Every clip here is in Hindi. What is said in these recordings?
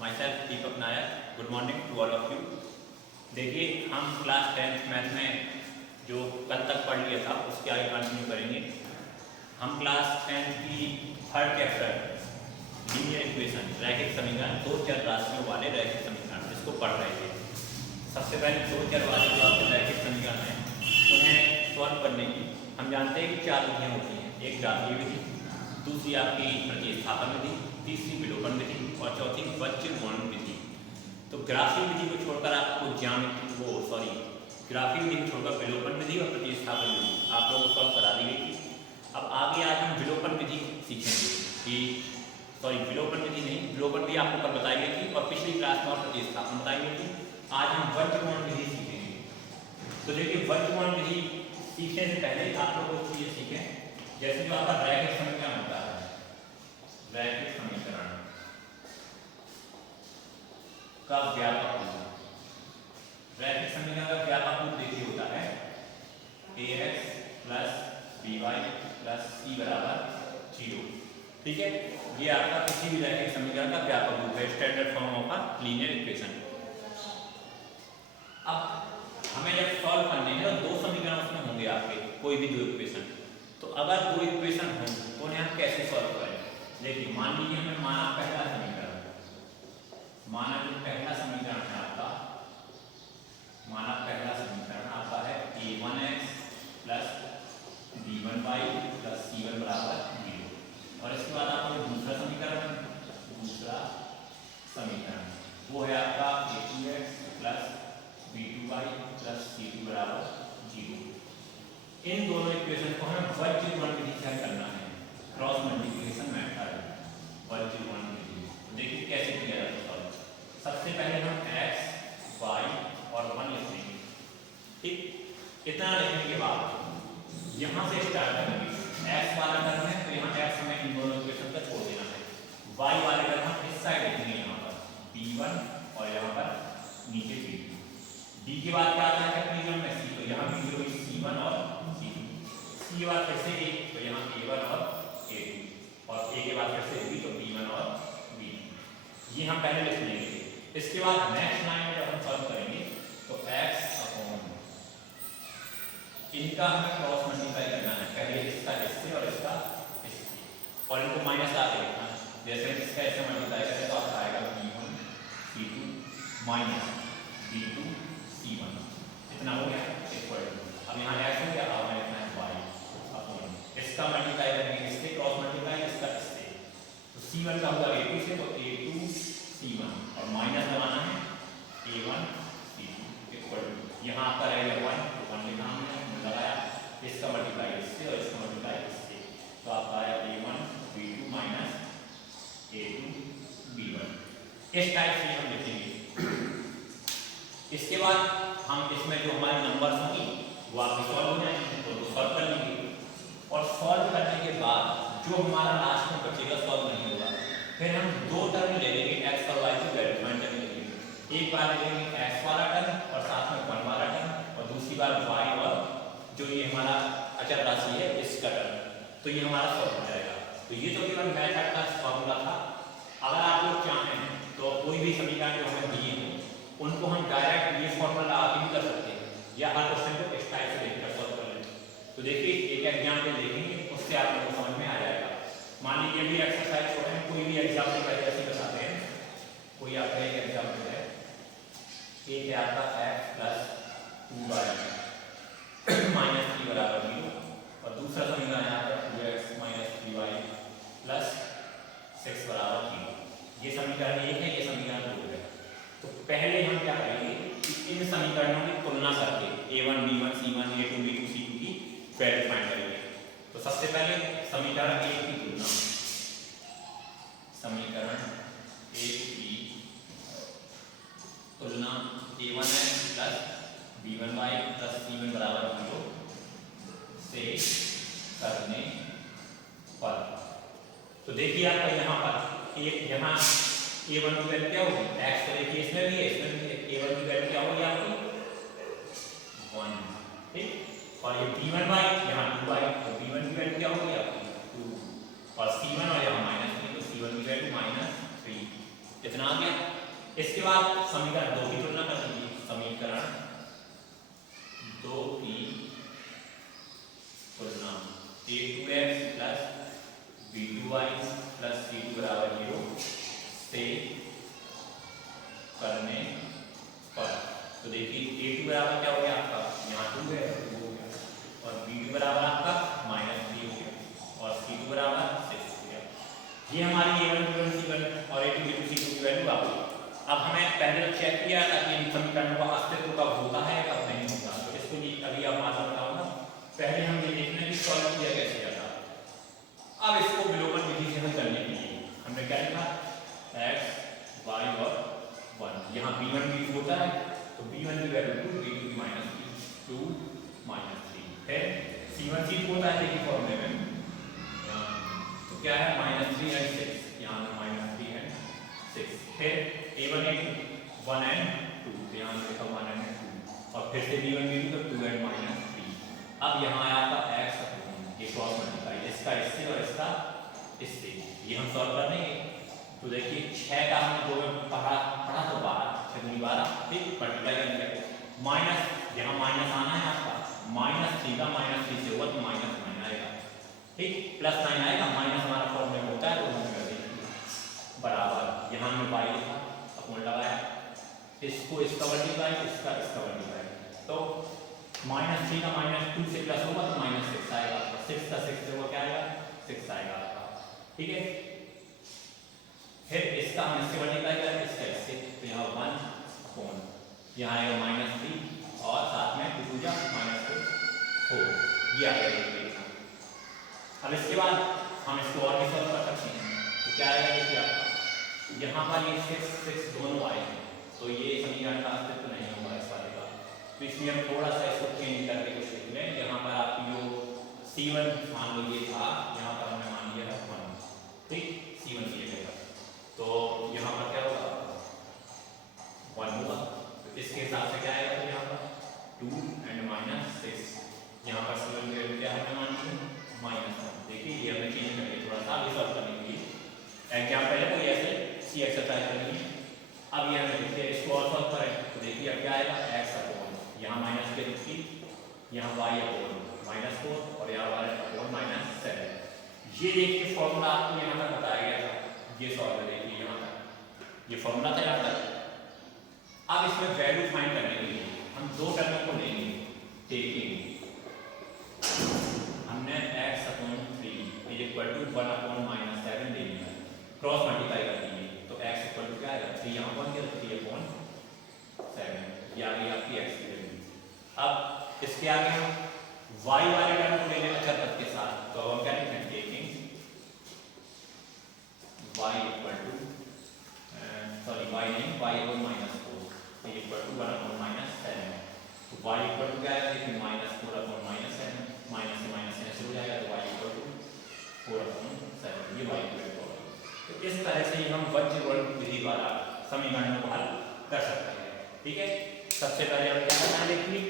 My self Deepak Nair. Good morning to all of you. देखिए, हम क्लास 10th मैथ में जो कल तक पढ़ लिया था उसके आगे कंटिन्यू करेंगे। हम क्लास 10th की थर्ड चैप्टर लीनियर इक्वेशन रैखिक समीकरण, दो चर राशियों वाले रैखिक समीकरण इसको पढ़ रहे थे। सबसे पहले दो चर वाले जो आपके रैखिक समीकरण हैं उन्हें सॉल्व करने की हम जानते हैं कि चार विधियाँ होती हैं। एक ग्राफीय विधि, दूसरी आपकी प्रतिस्थापन विधि, तीसरी विलोपन विधि और चौथी वज्रगुणन विधि। तो ग्राफीय विधि को छोड़कर आपको ग्राफीय विधि को छोड़कर विलोपन विधि और प्रतिस्थापन विधि आप लोगों को सॉल्व करा दी गई थी। अब आगे आज हम विलोपन विधि सीखेंगे कि विलोपन विधि नहीं, विलोपन विधि आपको कल बताई गई थी और पिछली क्लास में और प्रतिस्थापन बताई गई थी। आज हम वज्रगुणन विधि सीखेंगे। तो देखिए, वज्रगुणन विधि सीखने से पहले आप लोग कुछ चीजें सीखें। जैसे जो आपका रैखिक समीकरण होता है, रैखिक समीकरण का व्यापक रूप, रैखिक समीकरण का व्यापक रूप देखिए होता है ax plus by plus c बराबर 0। ठीक है, ये आपका किसी भी रैखिक समीकरण का व्यापक रूप है, standard form of a linear equation. अब हमें जब सॉल्व करने हैं तो दो समीकरण उसमें होंगे आपके, कोई भी दो इक्वेशन। तो अगर दो इक्वेशन हो तो उन्हें हम कैसे सॉल्व करें? देखिए, मान लीजिए हमें माना पहला समीकरण, माना जो पहला समीकरण है आपका, माना पहला समीकरण आपका है a1x plus b1y plus c1 बराबर 0। और इसके बाद आपका दूसरा समीकरण वो है आपका a2x plus b2y plus c2 बराबर 0। इन दोनों इक्वेशन को हमें वज्रगुणन विधि से करना है, क्रॉस मल्टीप्लिकेशन मेथड, वज्रगुणन विधि। देखिए कैसे किया जाता है। सबसे पहले हम x, y और 1 लिख देंगे। ठीक, इतना लिखने के बाद यहाँ से स्टार्ट करेंगे। x वाला टर्म है तो यहाँ x हमें इन दोनों इक्वेशन का छोड़ देना है। y वाले टर्म हम इस साइड लिखेंगे, यहाँ पर b1 और यहाँ पर नीचे b2। d के बाद क्या आता है कैपिटल में c, तो यहाँ b जो c1 और c2। c के बाद फिर से a, तो यहाँ a1 और a2 और a के बाद फिर से b, तो b1 और b2। ये हम पहले लिख लेंगे। इसके बाद नेक्स्ट लाइन में जब हम सॉल्व करेंगे तो x अपॉन इनका हमें क्रॉस मल्टीप्लाई करना है, पहले इसका इससे और इसका इससे, और इनको माइनस आगे लिखना है। जैसे इसका ऐसे मल्टीप्लाई करें तो आपका आएगा b1 c2 minus b2 c1। इतना हो गया इक्वल टू, अब यहाँ x हो गया, अब हमें लिखना है y अपॉन इसका मल्टीप्लाई करेंगे इससे, क्रॉस मल्टीप्लाई इसका इससे, तो c1 का होगा a2 से, तो a2 c1 और माइनस लगाना है a1 c2 इक्वल टू, यहाँ आपका रहेगा 1, तो 1 लिखा हमने लगाया, इसका मल्टीप्लाई इससे और इसका मल्टीप्लाई इससे, तो आपका आया a1 b2 minus a2 b1। इस टाइप से हम लिखेंगे। इसके बाद हम इसमें जो हमारे नंबर्स होंगी वो आपके सॉल्व हो जाएंगे, तो सॉल्व कर लेंगे। और सॉल्व करने के बाद जो हमारा लास्ट में बचेगा सॉल्व नहीं होगा, फिर हम दो टर्म ले लेंगे x और y को वैल्यू फाइंड करने के लिए। एक बार ले लेंगे x वाला टर्म और साथ में 1 वाला टर्म, और दूसरी बार y और जो ये हमारा अचर राशि है इसका टर्म, तो ये हमारा सॉल्व हो जाएगा। तो ये तो केवल मेथड का फॉर्मूला था। अगर आप लोग चाहें तो कोई भी समीकरण जो हमें दिए हैं उनको हम डायरेक्ट ये फॉर्मूला आगे भी कर सकते हैं, या हर क्वेश्चन को इस टाइप से देखकर सॉल्व कर लें। तो देखिए, एक एग्जाम्पल देखेंगे, उससे आप लोगों को समझ में आ जाएगा। मान लीजिए भी एक्सरसाइज छोड़े, कोई भी एग्जाम्पल पहले ऐसे बताते हैं। कोई आपका एक एग्जाम्पल है, एक है आपका x प्लस 2y माइनस 3 बराबर 0, और दूसरा समीकरण है आपका 2x माइनस 3y प्लस 6 बराबर 0। ये समीकरण 1 है, ये समीकरण 2 है। तो पहले हम क्या करेंगे कि इन समीकरणों की तुलना करके a1 b1 c1 a2 b2 c2 की वैल्यू फाइंड करेंगे। तो सबसे पहले समीकरण 1 की तुलना, समीकरण 1 की तुलना a1x plus b1y plus c1 बराबर 0 से करने पर, तो देखिए आपका यहाँ पर यहाँ a1 की वैल्यू क्या होगी, x तो देखिए इसमें भी है, इसमें भी है, a1 की वैल्यू क्या होगी आपकी 1। ठीक, और ये b1y यहाँ 2y, तो b1 की वैल्यू क्या होगी आपकी 2, और c1 और यहाँ -3, तो c1 की वैल्यू -3। इतना आ गया। इसके बाद समीकरण 2 की तुलना कर लीजिए। समीकरण 2 की तुलना a2x plus b2y plus c2 बराबर 0 से करने पर, तो देखिए a2 बराबर क्या हो गया आपका, यहाँ 2 है तो 2 हो गया, और b2 बराबर आपका -3 हो गया, और c2 बराबर 6 हो गया। ये हमारी a1 b1 c1 और a2 b2 c2 की वैल्यू आ गई। अब हमें पहले तो चेक किया था कि इन समीकरणों का अस्तित्व कब होता है कब नहीं होता, तो इसको अभी आप मालूम बताऊंगा। पहले हम ये देखना है कि सॉल्व किया कैसे जाता है। अब इसको विलोपन विधि से हल करने के लिए हमने क्या लिखा, x y और 1, यहाँ b1 b2 होता है तो b1 की वैल्यू 2, b2 की -2 -3 है, c1 c2 होता है देखिए फॉर्मूले में, तो क्या है -3 and 6, यहाँ -3 and 6, फिर a1 a2 1 and 2, यहाँ लिखा 1 and 2, और फिर से b1 b2 तो 2 and -3। अब यहाँ आया आपका x, ये क्रॉस मल्टीप्लाई इसका इससे और इसका इससे, ये हम सॉल्व कर देंगे। तो देखिए 6 का हमने 2 में पढ़ा तो 12 6 दूनी 12, ठीक, मल्टीप्लाई करेंगे माइनस, यहाँ माइनस आना है आपका, -3 का -3 से हुआ तो -9 आएगा, ठीक, +9 आएगा, माइनस हमारा फॉर्मूले में होता है तो हम कर देंगे बराबर, यहाँ हमने y लिखा अपॉन लगाया, इसको इसका मल्टीप्लाई इसका मल्टीप्लाई, तो -3 का -2 से प्लस होगा तो -6 आएगा, 6 का 6 से होगा क्या आएगा 6 आएगा आपका, ठीक है। फिर इसका हम इससे मल्टीप्लाई करेंगे इसका इससे, तो यहाँ 1 अपॉन यहाँ आएगा -3 और साथ में 2 जा -4, ये आ गया। अब इसके बाद हम इसको और भी सॉल्व कर सकते हैं, तो क्या आएगा देखिए आपका, यहाँ पर ये 6 दोनों आए हैं तो ये समीकरण का अस्तित्व नहीं होगा इस वाले का, तो इसलिए हम थोड़ा सा इसको चेंज करके कुछ लिख लें। यहाँ पर आपकी जो c1 मान लो ये था, यहाँ पर हमने मान लिया था 1, ठीक, c1 दिए गए, तो यहाँ पर क्या होगा 1 होगा, तो इसके हिसाब से क्या आएगा, तो यहाँ पर 2 and -6, यहाँ पर c1 की वैल्यू क्या हमने मान ली -1, देखिए ये हमने चेंज कर लिया थोड़ा सा आगे सॉल्व करने के लिए, एग्जाम्पल है कोई ऐसे सी एक्सरसाइज करनी है। अब ये हमें देखते हैं इसको और सॉल्व करें, तो देखिए अब क्या आएगा x अपॉन यहाँ माइनस के रूप की, यहाँ y अपॉन -4 और यहाँ y अपॉन -7, ये देखिए फॉर्मूला आपको यहाँ पर बताया गया था, ये सॉल्व देखिए यहाँ तक ये फॉर्मूला था यहाँ तक। अब इसमें वैल्यू फाइंड करने के लिए हम दो टर्म को लेंगे, टेकिंग हमने x upon 3 is equal to 1 upon -7 ले लिया, क्रॉस मल्टीप्लाई कर दीजिए तो x इक्वल टू क्या आएगा 3 यहाँ बन गया 3 अपॉन 7, ये आ गई आपकी x की वैल्यू। अब इसके आगे हम y वाले टर्म को ले लें अचर पद के साथ, तो हम क्या लिखेंगे taking y equal to sorry y नहीं y upon -4 equal to 1 upon -7, तो y इक्वल टू क्या आएगा देखिए -4 अपॉन -7, माइनस से माइनस ऐसे हो जाएगा, तो y इक्वल टू 4 अपॉन 7, ये y इक्वल टू। तो इस तरह से ही हम वज्रवर्ण विधि द्वारा समीकरणों को हल कर सकते हैं, ठीक है। सबसे पहले हमें क्या करना है देखिए,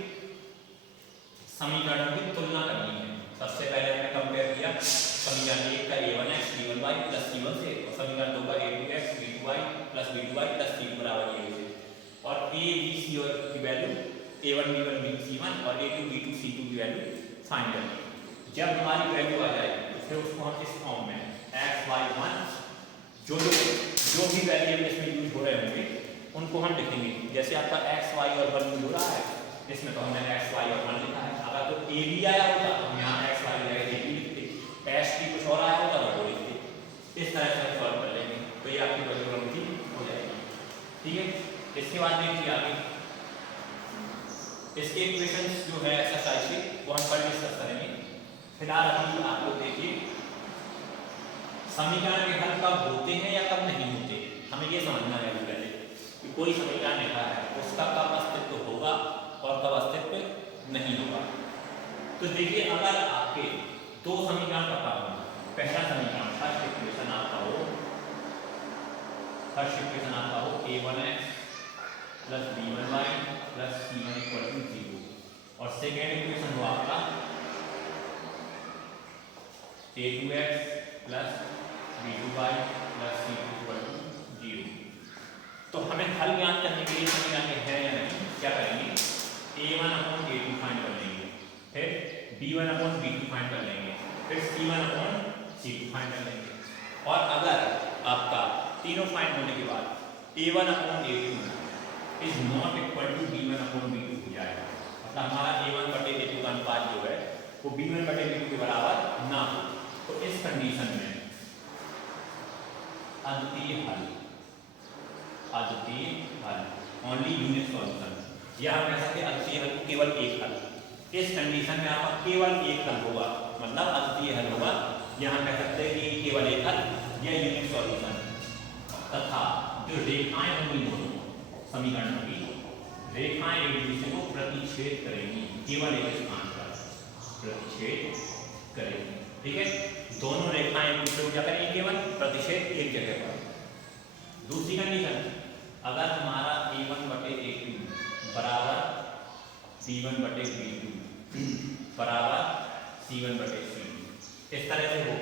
समीकरणों की तुलना करनी है। सबसे पहले हमने कंपेयर किया समीकरण 1 का a1x b1y प्लस c1 से, और समीकरण 2 का a2x b2y plus b2y plus c2 बराबर ये से, और a b c और की वैल्यू a1 b1 c1 और a2 b2 c2 की वैल्यू फाइंड करनी। जब हमारी वैल्यू आ जाएगी तो फिर उसको हम इस फॉर्म में x y 1 जो भी वेरिएबल इसमें यूज हो रहे होंगे उनको हम लिखेंगे। जैसे आपका x y और 1 यूज हो रहा है, इसमें तो हमने x y और 1 लिखा है। अगर तो a भी आया होता तो हम यहाँ x y की जगह a भी लिखते, x भी कुछ और आया होता तो वो लिखते। इस तरह से हम सॉल्व कर लेंगे, तो ये आपकी वैल्यू हो जाएगी, ठीक है। इसके बाद देखिए आगे इसके इक्वेशंस जो है एक्सरसाइज के वो हम कल डिस्कस करेंगे। फिलहाल अभी आप लोग देखिए समीकरण के हल कब होते हैं या कब नहीं होते, हमें ये समझना है पहले कि कोई समीकरण लिखा है उसका कब अस्तित्व होगा और कब अस्तित्व नहीं होगा। तो देखिए अगर आपके दो समीकरण पता हो, पहला समीकरण फर्स्ट इक्वेशन आता हो a1x plus b1y plus c1 equal to 0, और सेकेंड इक्वेशन हो आपका a2x plus b2y plus c2 equal to 0। तो हमें हल ज्ञात करने के लिए समीकरण के है या नहीं क्या करेंगे, a1 अपॉन a2 फाइंड कर लेंगे, फिर b1 अपॉन b2 फाइंड कर लेंगे, फिर c1 अपॉन c2 फाइंड कर लेंगे। और अगर आपका तीनों फाइंड होने के बाद a1 upon a2 is not equal to b1 upon b2 हो जाएगा, मतलब हमारा a1 बटे a2 का अनुपात जो है वो b1 बटे b2 के बराबर ना हो, तो इस कंडीशन में अद्वितीय हल ओनली यूनिट सॉल्यूशन, या हम कह सकते हैं अद्वितीय हल को केवल एक हल। इस कंडीशन में आपका केवल एक हल होगा, मतलब अद्वितीय हल होगा, या हम कह सकते हैं कि केवल एक हल या यूनिट सॉल्यूशन। तथा जो रेखाएं होंगी दोनों समीकरणों की रेखाएं एक दूसरे को प्रतिच्छेद करेंगी, केवल एक स्थान पर प्रतिच्छेद करेंगी। ठीक है, दोनों रेखाएं एक दूसरे को क्या करेंगी, केवल प्रतिच्छेद एक जगह पर। दूसरी कंडीशन, अगर हमारा a1 बटे a2 बराबर b1 बटे b2 बराबर c1 बटे c2 इस तरह से हो,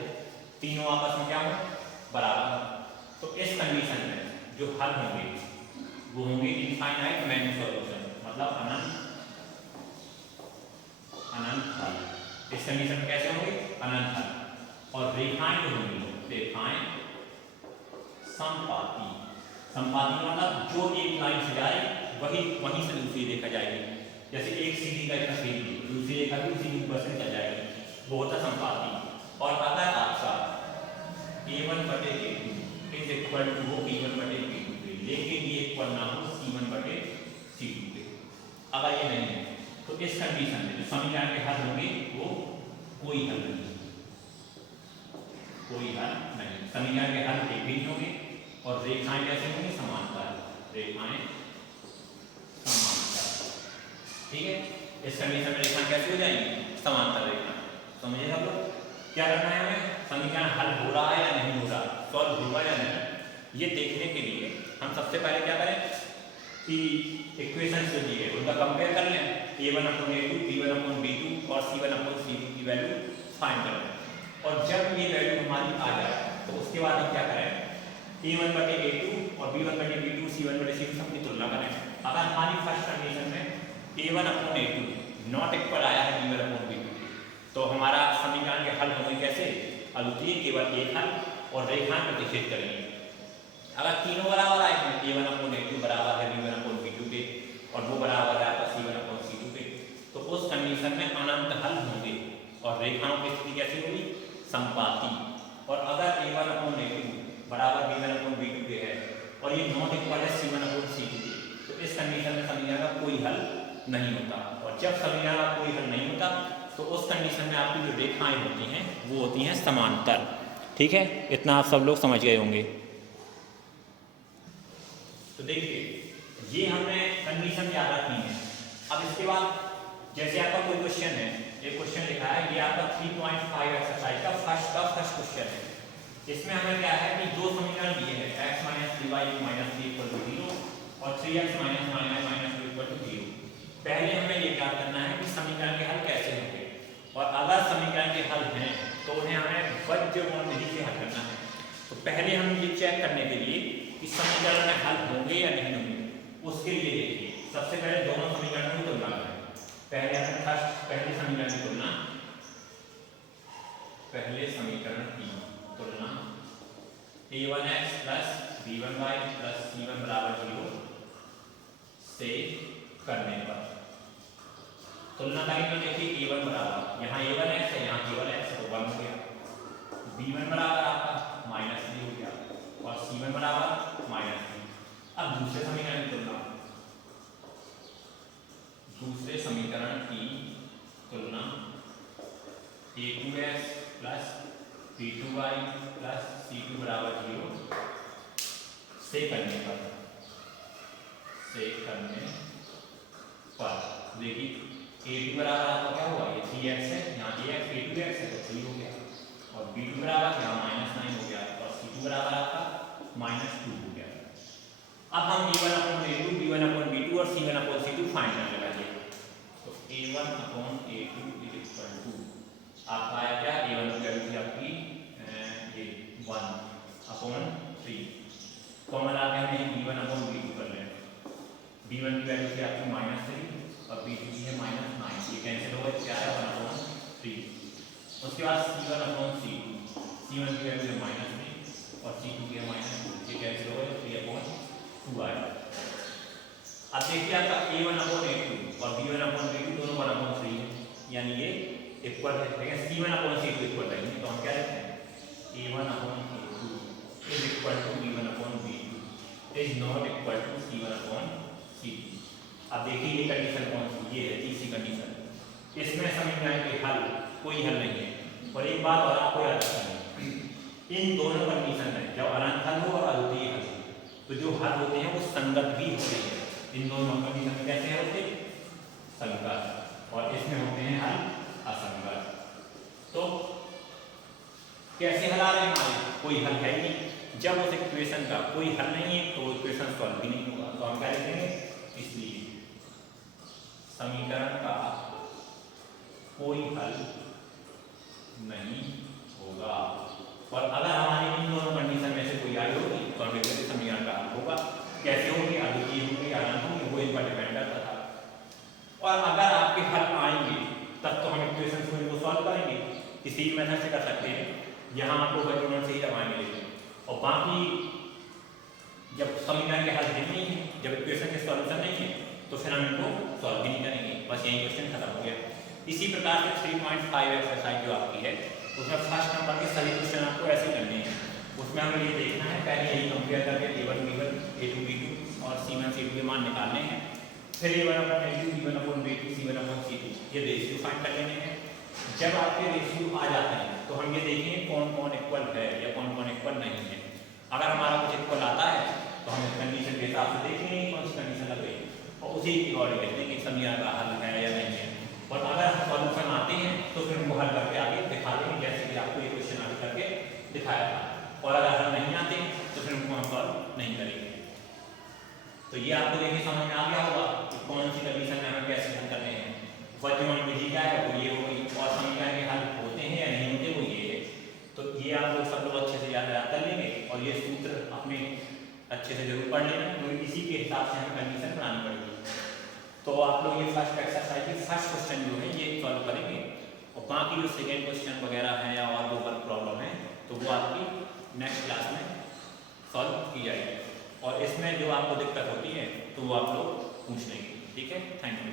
तीनों आपस में क्या हो बराबर, तो इस कंडीशन में जो हल होंगे वो होंगे इनफाइनाइट मैनी सॉल्यूशन, मतलब अनंत हल। इस कंडीशन में कैसे होंगे, अनंत हल। और रेखाएं जो होंगी रेखाएं संपाती मतलब जो एक लाइन से जाए वहीं से दूसरी रेखा जाएगी, जैसे एक सीधी का इतना सीधी दूसरी रेखा भी उसी ऊपर से चल जाएगी, वो होता संपाती। और अगर आपका a1 बटे a2 इज इक्वल टू हो b1 बटे b2 पे, लेकिन ये इक्वल ना हो c1 बटे c2 पे, अगर ये नहीं है तो इस कंडीशन में जो समीकरण के हल होंगे वो कोई हल नहीं, समीकरण के हल एक भी नहीं होंगे। और रेखाएं कैसे होंगी, समांतर रेखाएं समांतर। ठीक है, इस कंडीशन में रेखाएं कैसे हो जाएंगी, समांतर रेखाएं। समझिए सब लोग, क्या करना है हमें, समीकरण हल हो रहा है या नहीं हो रहा, सॉल्व होगा या नहीं, ये देखने के लिए हम सबसे पहले क्या करें कि इक्वेशन जो दिए उनका कंपेयर कर लें, a1 upon a2 b1 upon b2 और c1 अपॉन c2 की वैल्यू फाइंड कर लें। और जब ये वैल्यू हमारी आ जाए तो उसके बाद हम क्या करें, a1 बटे a2 और b1 बटे b2 c1 बटे c2 सबकी तुलना करें। अगर हमारी फर्स्ट कंडीशन में a1 upon a2 not equal आया है b1 अपॉन b2 तो हमारा समीकरण के हल होंगे कैसे, अद्वितीय केवल एक हल और रेखाएं प्रतिच्छेद करेंगे। अगर तीनों बराबर आए हैं a1 अपॉन a2 बराबर है b1 अपॉन b2 के और वो बराबर है आपका c1 अपॉन c2 के, तो उस कंडीशन में अनंत हल होंगे और रेखाओं की स्थिति कैसी होगी, संपाती। और अगर a1 अपॉन a2 बराबर b1 अपॉन b2 के है और ये नॉट इक्वल है c1 अपॉन c2 के, तो इस कंडीशन में समीकरण का कोई हल नहीं होता। और जब समीकरण का कोई हल नहीं होता तो उस कंडीशन में आपकी जो रेखाएं होती हैं वो होती हैं समांतर। ठीक है, इतना आप सब लोग समझ गए होंगे। तो देखिए ये हमने कंडीशन याद रखनी है। अब इसके बाद जैसे आपका कोई क्वेश्चन है, एक क्वेश्चन लिखा है, ये आपका 3.5 एक्सरसाइज का फर्स्ट क्वेश्चन है। इसमें हमें क्या है कि दो समीकरण दिए हैं x minus 3y minus 3 equal to 0 और 3x minus 9y minus 2 equal to 0। पहले हमें ये ज्ञात करना है कि समीकरण के हल कैसे होंगे, और अगर समीकरण के हल हैं तो उन्हें हमें बीजगणित विधि से हल करना है। तो पहले हम ये चेक करने के लिए कि समीकरण में हल होंगे या नहीं होंगे, उसके लिए देखिए सबसे पहले दोनों समीकरणों की तुलना करें। पहले समीकरण की तुलना, पहले समीकरण की तुलना a1x plus b1y plus c1 बराबर 0 से करने पर तुलना करेंगे। देखिए a1 बराबर, यहाँ a1x है, यहाँ केवल x तो 1 हो गया, b1 बराबर आपका -3 हो गया और c1 बराबर -3। अब दूसरे समीकरण की तुलना, दूसरे समीकरण की तुलना a2x plus b2y plus c2 बराबर 0 से करने पर देखिए a2 बराबर आपका क्या हुआ, ये 3x है, यहाँ ax a2x है तो 3 हो गया, और b2 बराबर यहाँ -9 हो गया और c2 बराबर आपका -2 हो गया। अब हम a1 upon a2 b1 upon b2 और c1 अपॉन c2 फाइंड करने लगे। तो a1 upon a2 is equal to आपका आया क्या, a1 की वैल्यू थी आपकी ये 1 अपॉन 3, कॉमन आ गया हमें b1 अपॉन b2 देखिए आपका A1/A2 और B1/B2 दोनों 1/3 है, यानी ये इक्वल है, लेकिन C1/C2 इक्वल नहीं है, तो हम क्या लिखते हैं A1/A2 is equal to B1/B2 is not equal to C1/C2। अब देखिए ये कंडीशन कौन सी, ये है तीसरी कंडीशन। इसमें समझ में आए कि हल कोई हल नहीं है। और एक बात और आपको याद रखनी है, इन दोनों कंडीशन में जब अनंत हल हो और अद्वितीय हल हो, तो जो हल होते हैं वो संगत भी होते हैं। इन दोनों कंडीशन में कैसे होते हैं, संगत, और इसमें होते हैं हल असंगत। तो कैसे हल आ रहे हैं हमारे, कोई हल है ही नहीं। जब उस इक्वेशन का कोई हल नहीं है तो इक्वेशन सॉल्व भी नहीं होगा, तो हम क्या लिखेंगे, इसलिए समीकरण का कोई हल नहीं होगा। और अगर हमारी इन दोनों कंडीशन में से कोई आई होगी तो हम लिखेंगे समीकरण का हल होगा। कैसे होगी, अद्वितीय होगी या अनंत होगी, वो इन पर डिपेंड करता था। और अगर आपके हल आएंगे तब तो हम इक्वेशन को इनको सॉल्व करेंगे, किसी मेथड से कर सकते हैं, यहाँ आपको कंट्रोल से ही लगाएंगे। और बाकी जब समीकरण के हल नहीं है, जब इक्वेशन के सॉल्यूशन नहीं है, तो फिर हम इनको सॉल्व भी नहीं करेंगे, बस यही क्वेश्चन खत्म हो गया। इसी प्रकार से 3.5 एक्सरसाइज जो आपकी है, उसमें फर्स्ट नंबर के सभी क्वेश्चन आपको ऐसे करने हैं। उसमें हमें ये देखना है, पहले यही कंपेयर करके A1 B1 A2 B2 और C1 C2 के मान निकालने हैं। फिर A1/A2 B1/B2 C1/C2 ये रेशियो फाइंड कर लेने हैं। जब आपके रेशियो आ जाते हैं तो हम ये देखेंगे कौन कौन इक्वल है या कौन कौन इक्वल नहीं है। अगर हमारा कुछ इक्वल आता है तो हम इस कंडीशन के हिसाब से देखेंगे कौन सी कंडीशन लग रही है और उसी के अकॉर्डिंग देखते हैं कि समीकरण का हल है या नहीं है। और अगर सॉल्यूशन आते हैं तो फिर उनको हल करके आगे दिखा देंगे, जैसे कि आपको ये क्वेश्चन आगे करके दिखाया था। और अगर हल नहीं आते तो फिर उनको हम सॉल्व नहीं करेंगे। तो ये आपको देखिए समझ में आ गया होगा कि कौन सी कंडीशन में हमें कैसे हल करने हैं। वर्तमान विधि क्या है, वो ये हो गई, और समीकरण के हल होते हैं या नहीं होते वो ये है। तो ये आप लोग सब लोग अच्छे से याद कर लेंगे और ये सूत्र अपने अच्छे से जरूर पढ़ लेना, क्योंकि इसी के हिसाब से हमें कंडीशन बनानी पड़ेगी। तो आप लोग ये फर्स्ट एक्सरसाइज के फर्स्ट क्वेश्चन जो है ये सॉल्व करेंगे, और बाकी जो सेकेंड क्वेश्चन वगैरह है या और जो वर्क प्रॉब्लम है तो वो आपकी नेक्स्ट क्लास में सॉल्व की जाएगी। और इसमें जो आपको दिक्कत होती है तो वो आप लोग पूछ लेंगे। ठीक है, थैंक यू।